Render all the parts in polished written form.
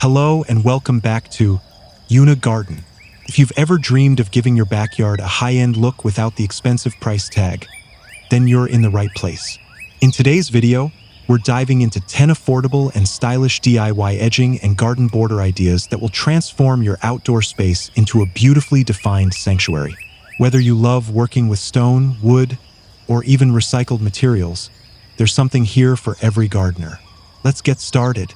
Hello and welcome back to Una Garden. If you've ever dreamed of giving your backyard a high-end look without the expensive price tag, then you're in the right place. In today's video, we're diving into 10 affordable and stylish DIY edging and garden border ideas that will transform your outdoor space into a beautifully defined sanctuary. Whether you love working with stone, wood, or even recycled materials, there's something here for every gardener. Let's get started.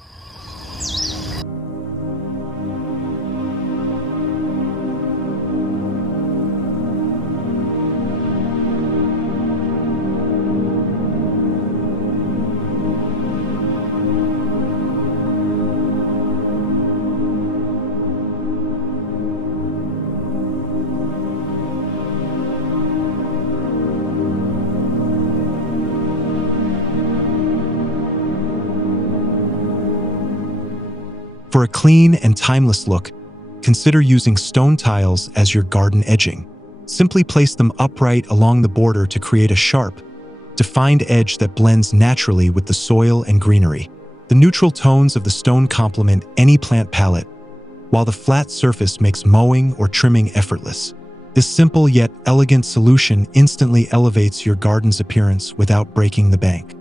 For a clean and timeless look, consider using stone tiles as your garden edging. Simply place them upright along the border to create a sharp, defined edge that blends naturally with the soil and greenery. The neutral tones of the stone complement any plant palette, while the flat surface makes mowing or trimming effortless. This simple yet elegant solution instantly elevates your garden's appearance without breaking the bank.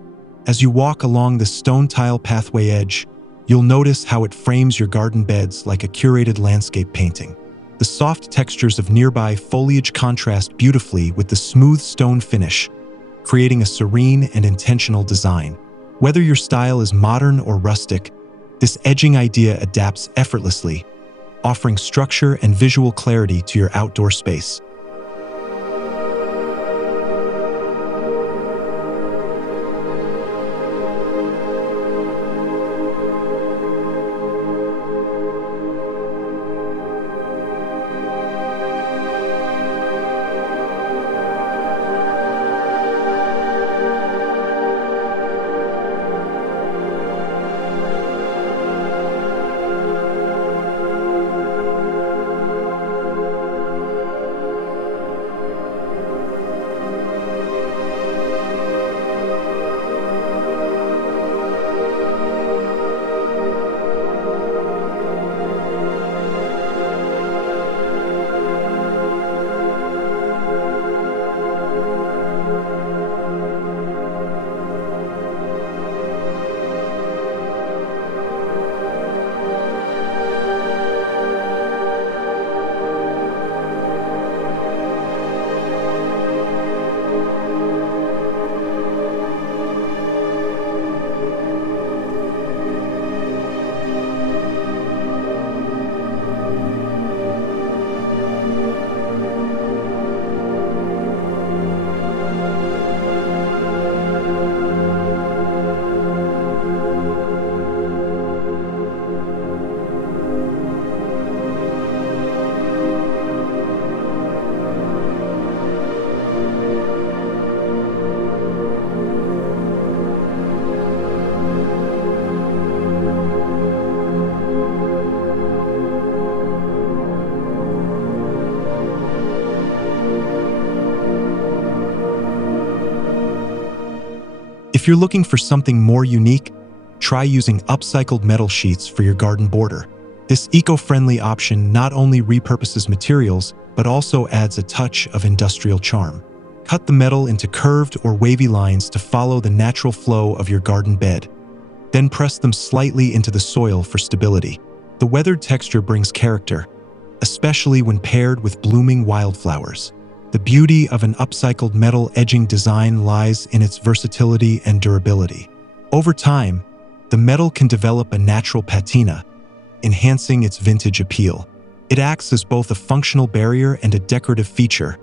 As you walk along the stone tile pathway edge, you'll notice how it frames your garden beds like a curated landscape painting. The soft textures of nearby foliage contrast beautifully with the smooth stone finish, creating a serene and intentional design. Whether your style is modern or rustic, this edging idea adapts effortlessly, offering structure and visual clarity to your outdoor space. If you're looking for something more unique, try using upcycled metal sheets for your garden border. This eco-friendly option not only repurposes materials, but also adds a touch of industrial charm. Cut the metal into curved or wavy lines to follow the natural flow of your garden bed. Then press them slightly into the soil for stability. The weathered texture brings character, especially when paired with blooming wildflowers. The beauty of an upcycled metal edging design lies in its versatility and durability. Over time, the metal can develop a natural patina, enhancing its vintage appeal. It acts as both a functional barrier and a decorative feature,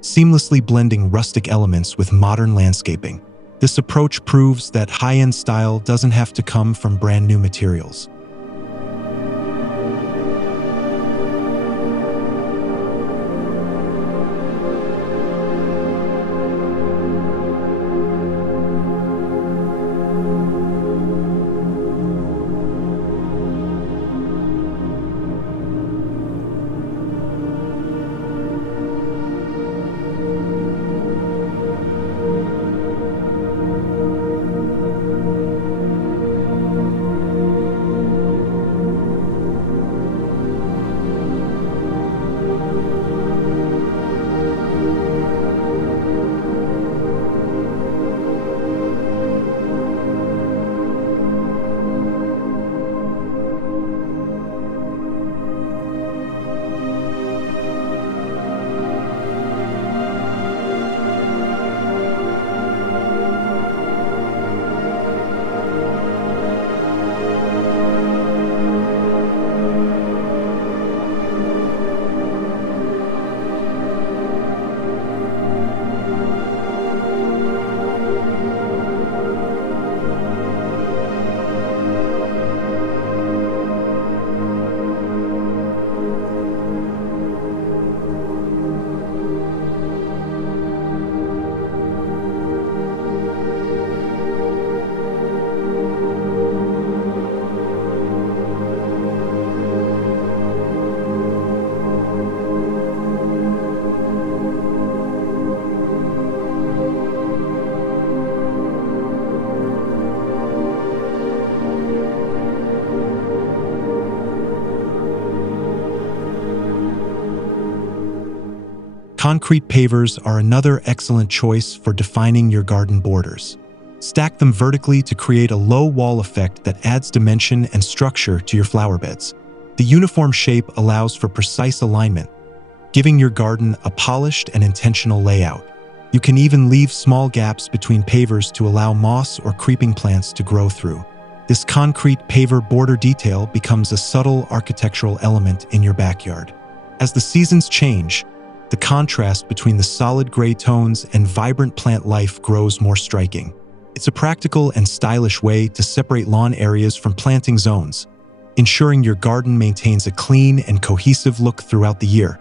seamlessly blending rustic elements with modern landscaping. This approach proves that high-end style doesn't have to come from brand new materials. Concrete pavers are another excellent choice for defining your garden borders. Stack them vertically to create a low wall effect that adds dimension and structure to your flower beds. The uniform shape allows for precise alignment, giving your garden a polished and intentional layout. You can even leave small gaps between pavers to allow moss or creeping plants to grow through. This concrete paver border detail becomes a subtle architectural element in your backyard. As the seasons change, the contrast between the solid gray tones and vibrant plant life grows more striking. It's a practical and stylish way to separate lawn areas from planting zones, ensuring your garden maintains a clean and cohesive look throughout the year.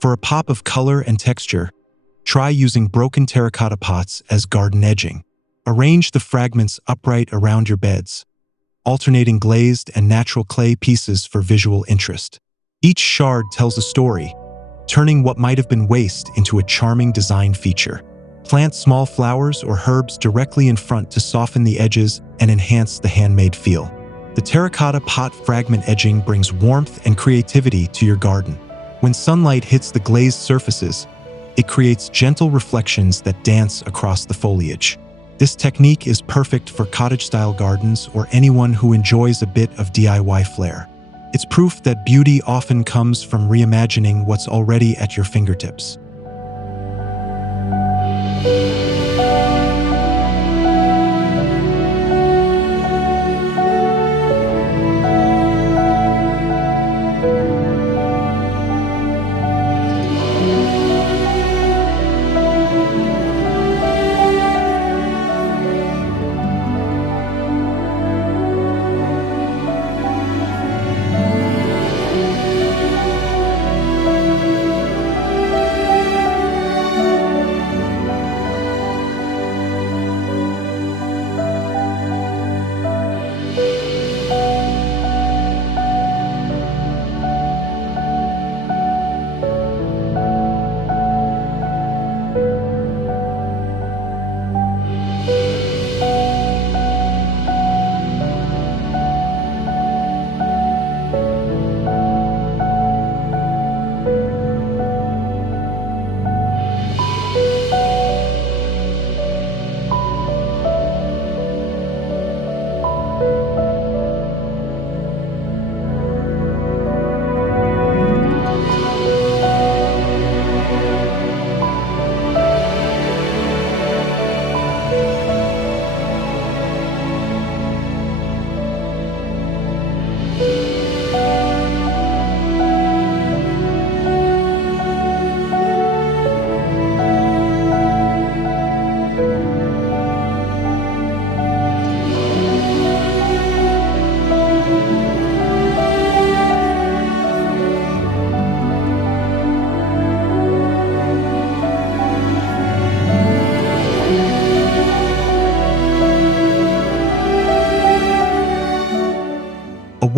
For a pop of color and texture, try using broken terracotta pots as garden edging. Arrange the fragments upright around your beds, alternating glazed and natural clay pieces for visual interest. Each shard tells a story, turning what might have been waste into a charming design feature. Plant small flowers or herbs directly in front to soften the edges and enhance the handmade feel. The terracotta pot fragment edging brings warmth and creativity to your garden. When sunlight hits the glazed surfaces, it creates gentle reflections that dance across the foliage. This technique is perfect for cottage-style gardens or anyone who enjoys a bit of DIY flair. It's proof that beauty often comes from reimagining what's already at your fingertips.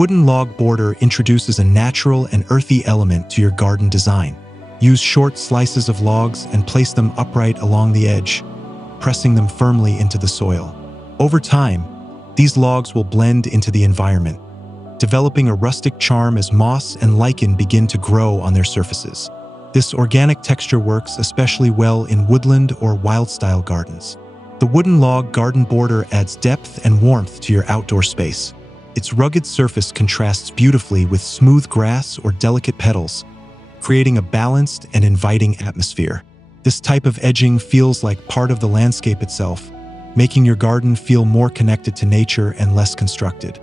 wooden log border introduces a natural and earthy element to your garden design. Use short slices of logs and place them upright along the edge, pressing them firmly into the soil. Over time, these logs will blend into the environment, developing a rustic charm as moss and lichen begin to grow on their surfaces. This organic texture works especially well in woodland or wild-style gardens. The wooden log garden border adds depth and warmth to your outdoor space. Its rugged surface contrasts beautifully with smooth grass or delicate petals, creating a balanced and inviting atmosphere. This type of edging feels like part of the landscape itself, making your garden feel more connected to nature and less constructed.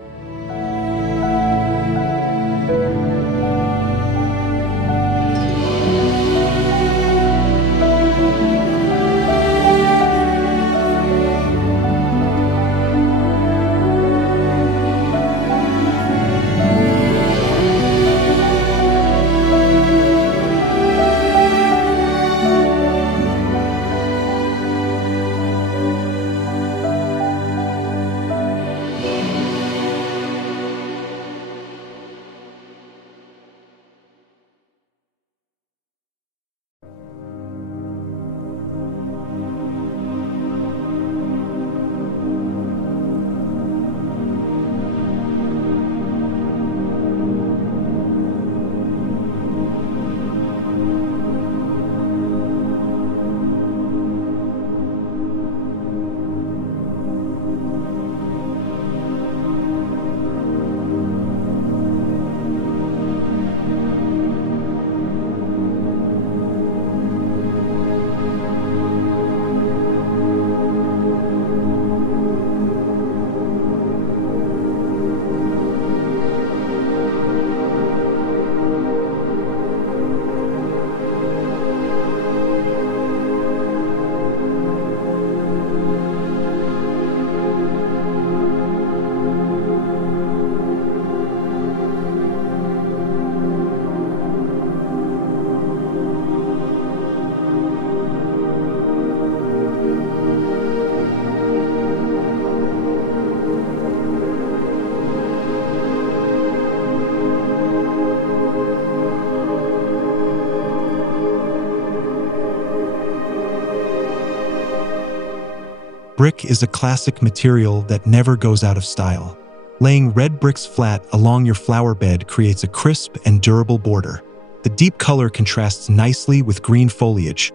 Brick is a classic material that never goes out of style. Laying red bricks flat along your flower bed creates a crisp and durable border. The deep color contrasts nicely with green foliage,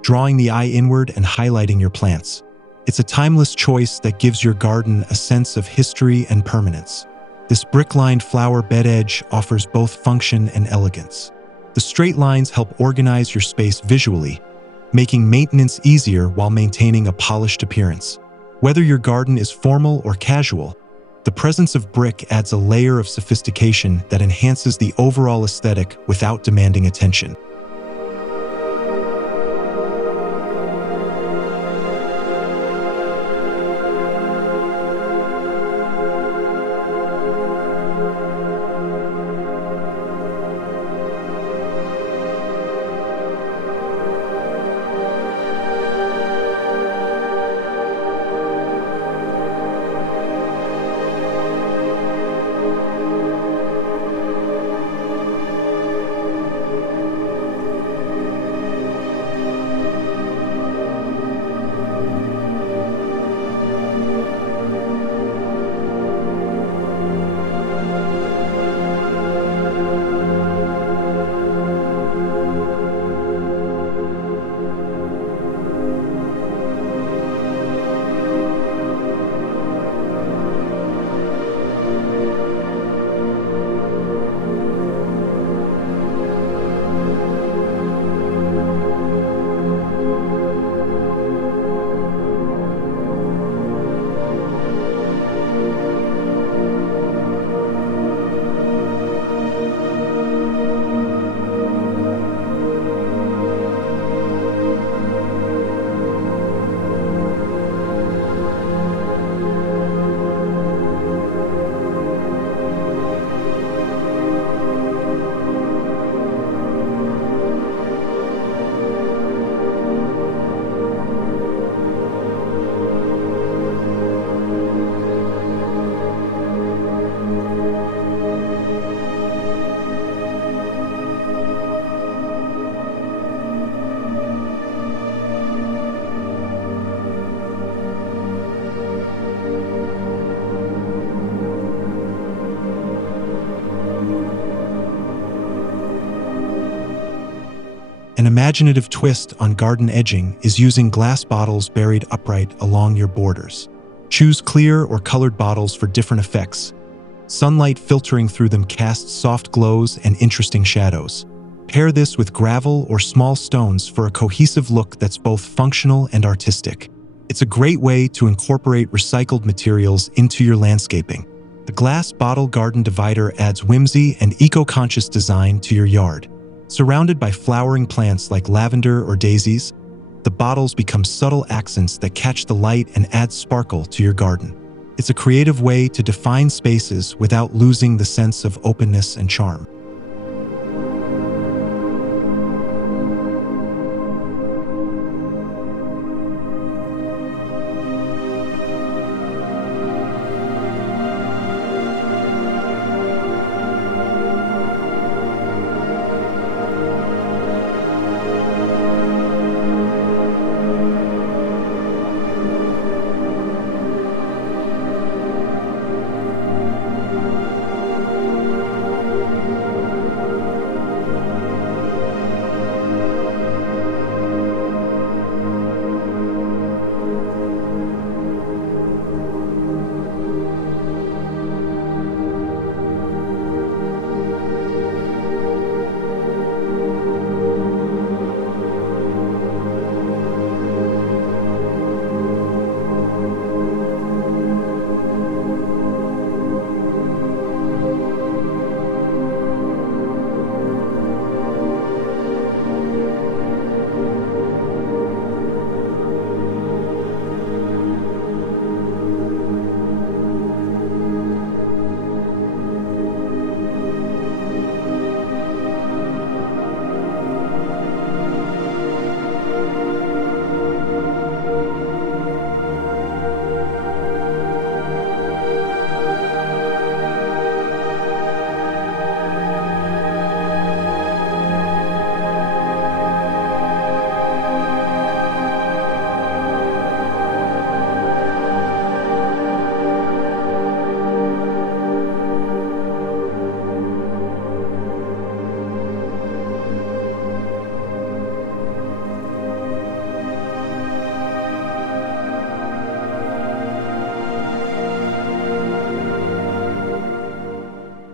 drawing the eye inward and highlighting your plants. It's a timeless choice that gives your garden a sense of history and permanence. This brick-lined flower bed edge offers both function and elegance. The straight lines help organize your space visually, making maintenance easier while maintaining a polished appearance. Whether your garden is formal or casual, the presence of brick adds a layer of sophistication that enhances the overall aesthetic without demanding attention. An imaginative twist on garden edging is using glass bottles buried upright along your borders. Choose clear or colored bottles for different effects. Sunlight filtering through them casts soft glows and interesting shadows. Pair this with gravel or small stones for a cohesive look that's both functional and artistic. It's a great way to incorporate recycled materials into your landscaping. The glass bottle garden divider adds whimsy and eco-conscious design to your yard. Surrounded by flowering plants like lavender or daisies, the bottles become subtle accents that catch the light and add sparkle to your garden. It's a creative way to define spaces without losing the sense of openness and charm.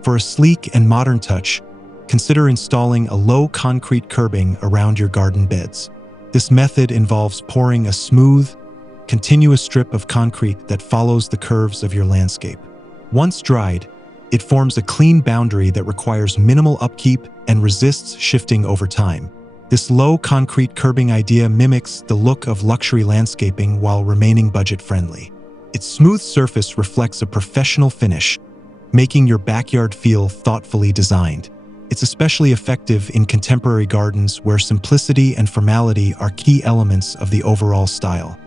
For a sleek and modern touch, consider installing a low concrete curbing around your garden beds. This method involves pouring a smooth, continuous strip of concrete that follows the curves of your landscape. Once dried, it forms a clean boundary that requires minimal upkeep and resists shifting over time. This low concrete curbing idea mimics the look of luxury landscaping while remaining budget-friendly. Its smooth surface reflects a professional finish, making your backyard feel thoughtfully designed. It's especially effective in contemporary gardens where simplicity and formality are key elements of the overall style.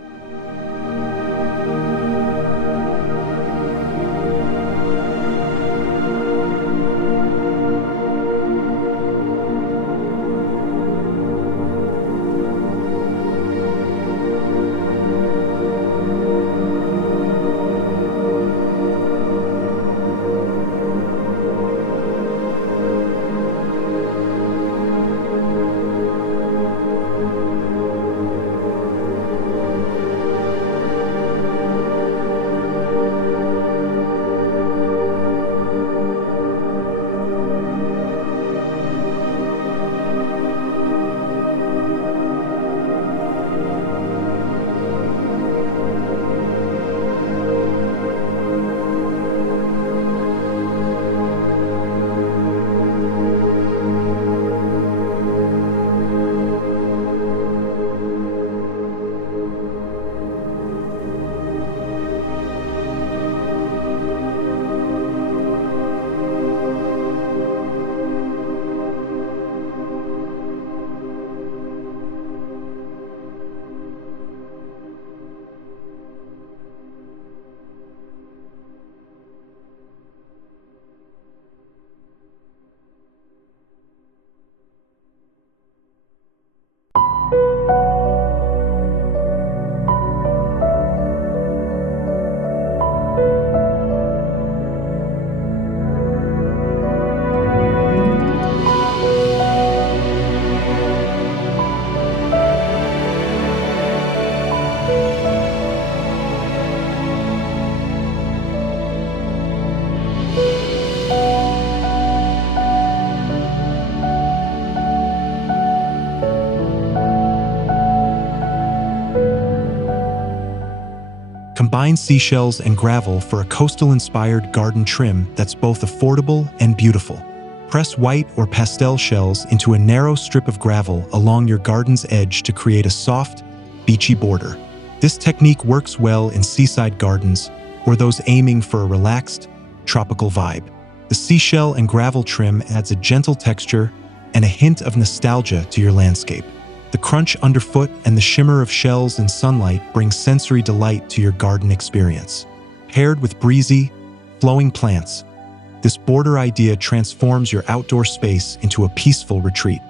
Combine seashells and gravel for a coastal-inspired garden trim that's both affordable and beautiful. Press white or pastel shells into a narrow strip of gravel along your garden's edge to create a soft, beachy border. This technique works well in seaside gardens or those aiming for a relaxed, tropical vibe. The seashell and gravel trim adds a gentle texture and a hint of nostalgia to your landscape. The crunch underfoot and the shimmer of shells in sunlight bring sensory delight to your garden experience. Paired with breezy, flowing plants, this border idea transforms your outdoor space into a peaceful retreat.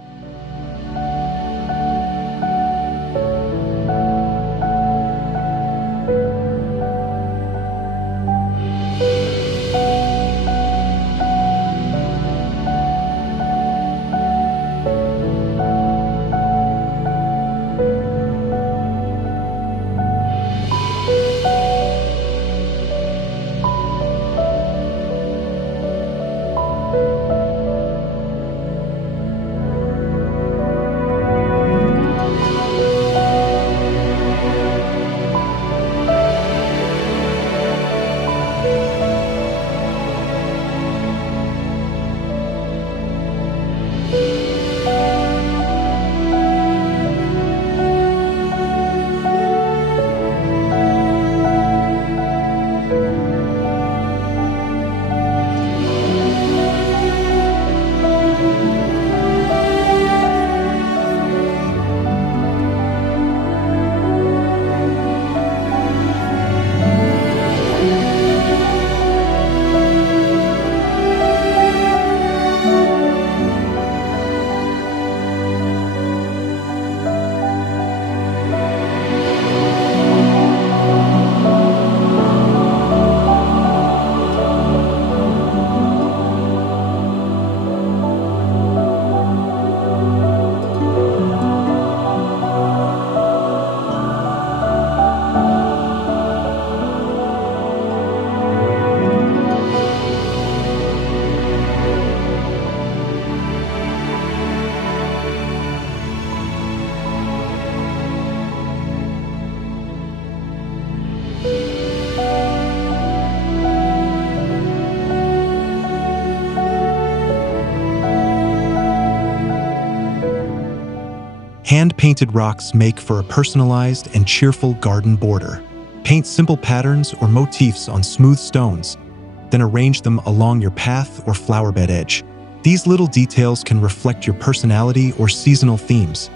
Hand-painted rocks make for a personalized and cheerful garden border. Paint simple patterns or motifs on smooth stones, then arrange them along your path or flowerbed edge. These little details can reflect your personality or seasonal themes,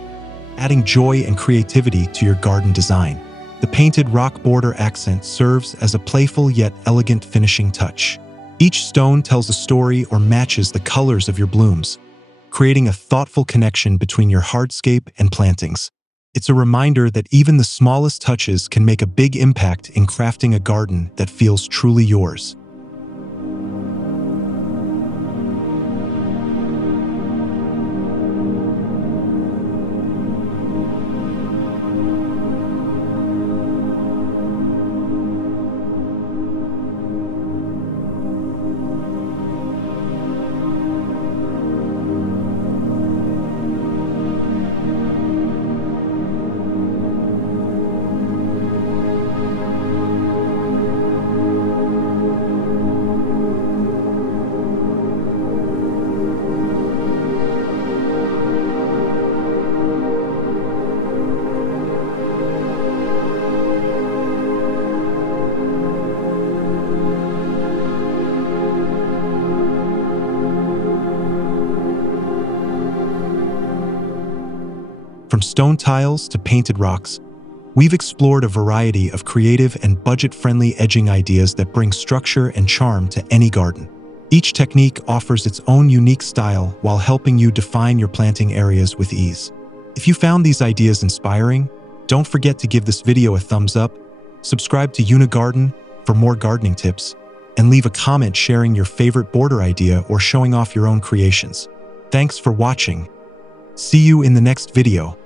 adding joy and creativity to your garden design. The painted rock border accent serves as a playful yet elegant finishing touch. Each stone tells a story or matches the colors of your blooms, creating a thoughtful connection between your hardscape and plantings. It's a reminder that even the smallest touches can make a big impact in crafting a garden that feels truly yours. From stone tiles to painted rocks, we've explored a variety of creative and budget-friendly edging ideas that bring structure and charm to any garden. Each technique offers its own unique style while helping you define your planting areas with ease. If you found these ideas inspiring, don't forget to give this video a thumbs up, subscribe to Unigarden for more gardening tips, and leave a comment sharing your favorite border idea or showing off your own creations. Thanks for watching. See you in the next video.